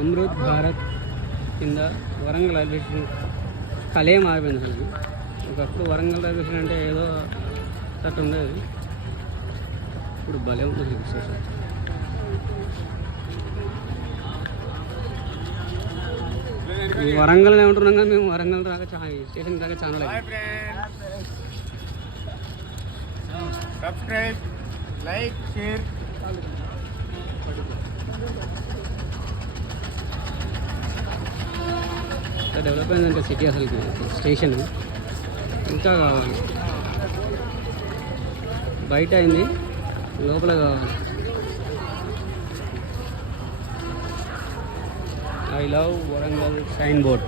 అమృత్ భారత్ కింద Warangal railway station కలే మారిపోయింది అసలు. ఒకప్పుడు వరంగల్ రైల్వే స్టేషన్ అంటే ఏదో తట్టు ఉండేది, ఇప్పుడు భలే ఉంది రైల్వే స్టేషన్. ఈ వరంగల్ ఏమంటున్నాం కానీ మేము వరంగల్ రాక స్టేషన్ దాకా చాలా సబ్స్క్రైబ్, లైక్, షేర్. డెవలప్ అయిందంటే సిటీ అసలు స్టేషన్ ఇంకా కావాలి. బయట అయింది, లోపల కావాలి. I love Warangal sign board.